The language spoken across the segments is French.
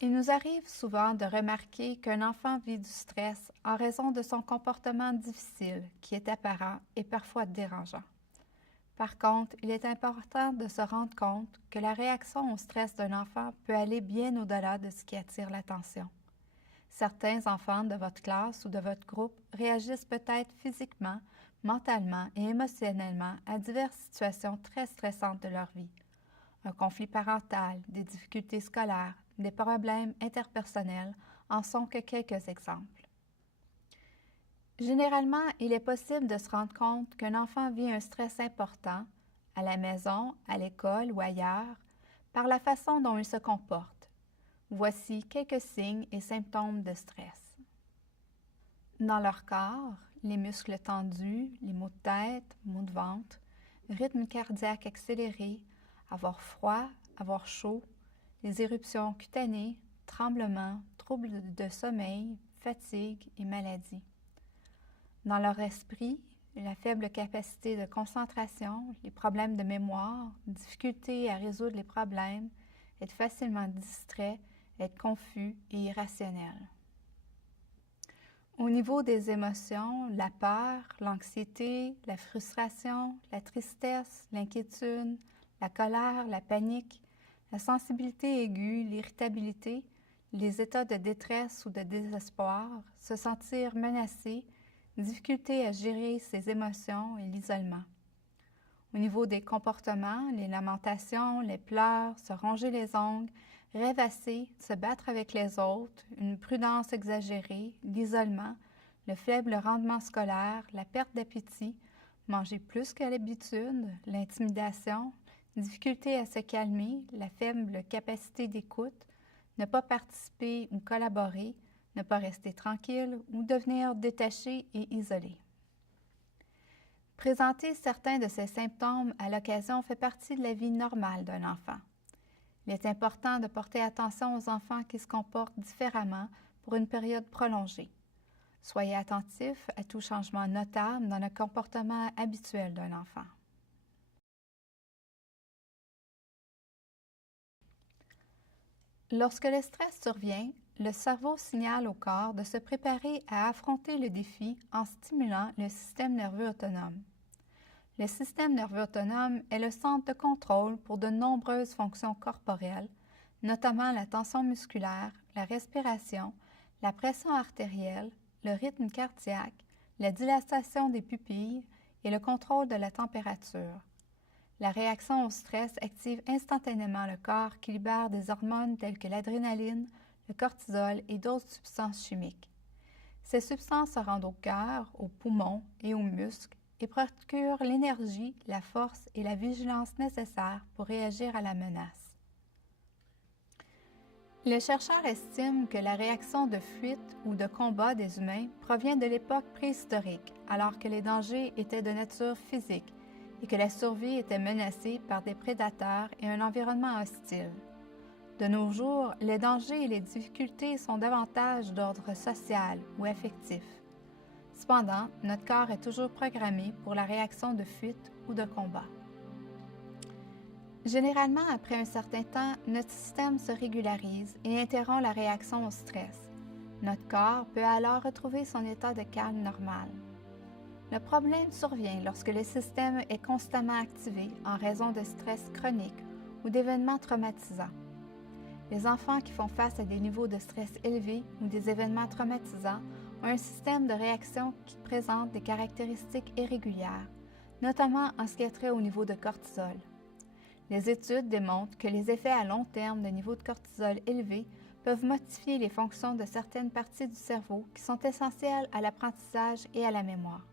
Il nous arrive souvent de remarquer qu'un enfant vit du stress en raison de son comportement difficile qui est apparent et parfois dérangeant. Par contre, il est important de se rendre compte que la réaction au stress d'un enfant peut aller bien au-delà de ce qui attire l'attention. Certains enfants de votre classe ou de votre groupe réagissent peut-être physiquement, mentalement et émotionnellement à diverses situations très stressantes de leur vie. Un conflit parental, des difficultés scolaires, des problèmes interpersonnels en sont que quelques exemples. Généralement, il est possible de se rendre compte qu'un enfant vit un stress important, à la maison, à l'école ou ailleurs, par la façon dont il se comporte. Voici quelques signes et symptômes de stress. Dans leur corps, les muscles tendus, les maux de tête, maux de ventre, rythme cardiaque accéléré, avoir froid, avoir chaud, les éruptions cutanées, tremblements, troubles de sommeil, fatigue et maladie. Dans leur esprit, la faible capacité de concentration, les problèmes de mémoire, difficulté à résoudre les problèmes, être facilement distrait, être confus et irrationnel. Au niveau des émotions, la peur, l'anxiété, la frustration, la tristesse, l'inquiétude, la colère, la panique, la sensibilité aiguë, l'irritabilité, les états de détresse ou de désespoir, se sentir menacé, difficulté à gérer ses émotions et l'isolement. Au niveau des comportements, les lamentations, les pleurs, se ronger les ongles, rêvasser, se battre avec les autres, une prudence exagérée, l'isolement, le faible rendement scolaire, la perte d'appétit, manger plus qu'à l'habitude, l'intimidation, difficulté à se calmer, la faible capacité d'écoute, ne pas participer ou collaborer, ne pas rester tranquille ou devenir détaché et isolé. Présenter certains de ces symptômes à l'occasion fait partie de la vie normale d'un enfant. Il est important de porter attention aux enfants qui se comportent différemment pour une période prolongée. Soyez attentifs à tout changement notable dans le comportement habituel d'un enfant. Lorsque le stress survient, le cerveau signale au corps de se préparer à affronter le défi en stimulant le système nerveux autonome. Le système nerveux autonome est le centre de contrôle pour de nombreuses fonctions corporelles, notamment la tension musculaire, la respiration, la pression artérielle, le rythme cardiaque, la dilatation des pupilles et le contrôle de la température. La réaction au stress active instantanément le corps qui libère des hormones telles que l'adrénaline, le cortisol et d'autres substances chimiques. Ces substances se rendent au cœur, aux poumons et aux muscles et procurent l'énergie, la force et la vigilance nécessaires pour réagir à la menace. Les chercheurs estiment que la réaction de fuite ou de combat des humains provient de l'époque préhistorique, alors que les dangers étaient de nature physique et que la survie était menacée par des prédateurs et un environnement hostile. De nos jours, les dangers et les difficultés sont davantage d'ordre social ou affectif. Cependant, notre corps est toujours programmé pour la réaction de fuite ou de combat. Généralement, après un certain temps, notre système se régularise et interrompt la réaction au stress. Notre corps peut alors retrouver son état de calme normal. Le problème survient lorsque le système est constamment activé en raison de stress chronique ou d'événements traumatisants. Les enfants qui font face à des niveaux de stress élevés ou des événements traumatisants ont un système de réaction qui présente des caractéristiques irrégulières, notamment en ce qui a trait au niveau de cortisol. Les études démontrent que les effets à long terme de niveaux de cortisol élevés peuvent modifier les fonctions de certaines parties du cerveau qui sont essentielles à l'apprentissage et à la mémoire.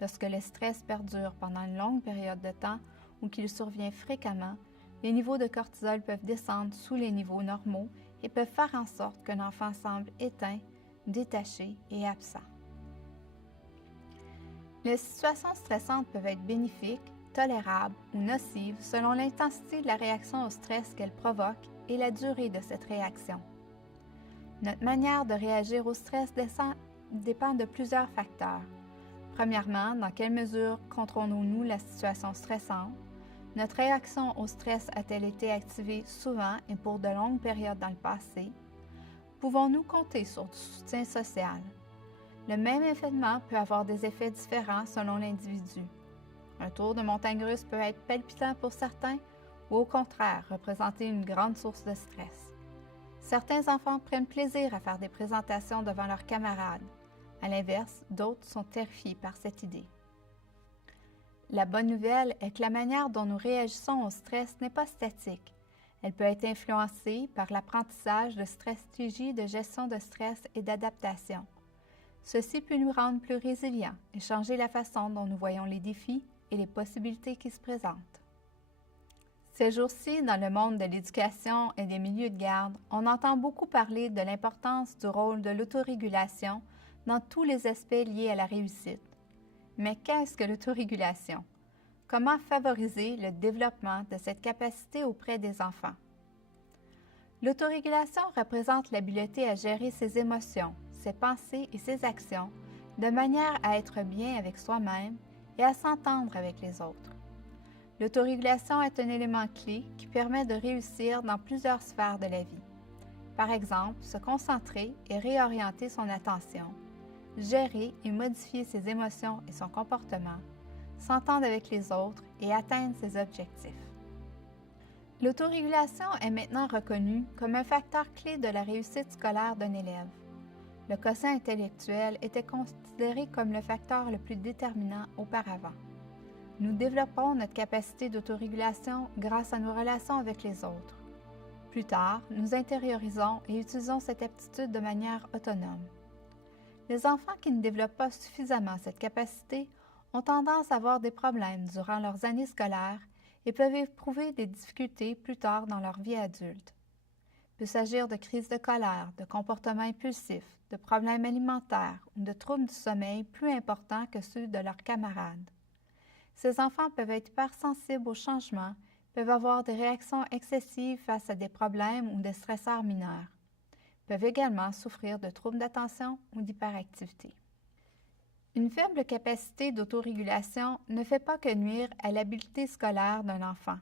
Lorsque le stress perdure pendant une longue période de temps ou qu'il survient fréquemment, les niveaux de cortisol peuvent descendre sous les niveaux normaux et peuvent faire en sorte qu'un enfant semble éteint, détaché et absent. Les situations stressantes peuvent être bénéfiques, tolérables ou nocives selon l'intensité de la réaction au stress qu'elles provoquent et la durée de cette réaction. Notre manière de réagir au stress dépend de plusieurs facteurs. Premièrement, dans quelle mesure contrôlons-nous la situation stressante? Notre réaction au stress a-t-elle été activée souvent et pour de longues périodes dans le passé? Pouvons-nous compter sur du soutien social? Le même événement peut avoir des effets différents selon l'individu. Un tour de montagne russe peut être palpitant pour certains ou au contraire représenter une grande source de stress. Certains enfants prennent plaisir à faire des présentations devant leurs camarades. À l'inverse, d'autres sont terrifiés par cette idée. La bonne nouvelle est que la manière dont nous réagissons au stress n'est pas statique. Elle peut être influencée par l'apprentissage de stratégies de gestion de stress et d'adaptation. Ceci peut nous rendre plus résilients et changer la façon dont nous voyons les défis et les possibilités qui se présentent. Ces jours-ci, dans le monde de l'éducation et des milieux de garde, on entend beaucoup parler de l'importance du rôle de l'autorégulation dans tous les aspects liés à la réussite. Mais qu'est-ce que l'autorégulation? Comment favoriser le développement de cette capacité auprès des enfants? L'autorégulation représente l'habileté à gérer ses émotions, ses pensées et ses actions de manière à être bien avec soi-même et à s'entendre avec les autres. L'autorégulation est un élément clé qui permet de réussir dans plusieurs sphères de la vie. Par exemple, se concentrer et réorienter son attention, gérer et modifier ses émotions et son comportement, s'entendre avec les autres et atteindre ses objectifs. L'autorégulation est maintenant reconnue comme un facteur clé de la réussite scolaire d'un élève. Le quotient intellectuel était considéré comme le facteur le plus déterminant auparavant. Nous développons notre capacité d'autorégulation grâce à nos relations avec les autres. Plus tard, nous intériorisons et utilisons cette aptitude de manière autonome. Les enfants qui ne développent pas suffisamment cette capacité ont tendance à avoir des problèmes durant leurs années scolaires et peuvent éprouver des difficultés plus tard dans leur vie adulte. Il peut s'agir de crises de colère, de comportements impulsifs, de problèmes alimentaires ou de troubles du sommeil plus importants que ceux de leurs camarades. Ces enfants peuvent être hypersensibles aux changements, peuvent avoir des réactions excessives face à des problèmes ou des stresseurs mineurs, peuvent également souffrir de troubles d'attention ou d'hyperactivité. Une faible capacité d'autorégulation ne fait pas que nuire à l'habileté scolaire d'un enfant.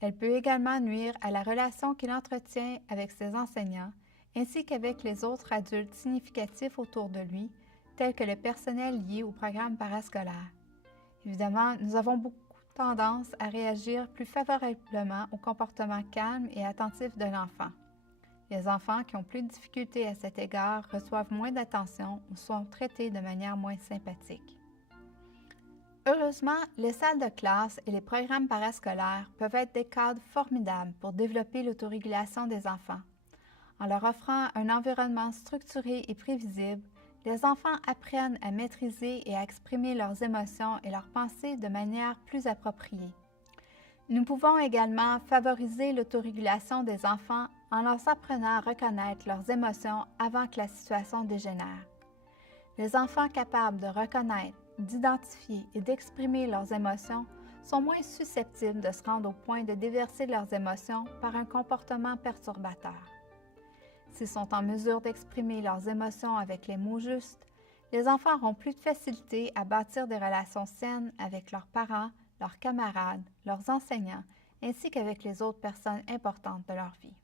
Elle peut également nuire à la relation qu'il entretient avec ses enseignants ainsi qu'avec les autres adultes significatifs autour de lui, tels que le personnel lié au programme parascolaire. Évidemment, nous avons beaucoup tendance à réagir plus favorablement au comportement calme et attentif de l'enfant. Les enfants qui ont plus de difficultés à cet égard reçoivent moins d'attention ou sont traités de manière moins sympathique. Heureusement, les salles de classe et les programmes parascolaires peuvent être des cadres formidables pour développer l'autorégulation des enfants. En leur offrant un environnement structuré et prévisible, les enfants apprennent à maîtriser et à exprimer leurs émotions et leurs pensées de manière plus appropriée. Nous pouvons également favoriser l'autorégulation des enfants en leur apprenant à reconnaître leurs émotions avant que la situation dégénère. Les enfants capables de reconnaître, d'identifier et d'exprimer leurs émotions sont moins susceptibles de se rendre au point de déverser leurs émotions par un comportement perturbateur. S'ils sont en mesure d'exprimer leurs émotions avec les mots justes, les enfants auront plus de facilité à bâtir des relations saines avec leurs parents, leurs camarades, leurs enseignants, ainsi qu'avec les autres personnes importantes de leur vie.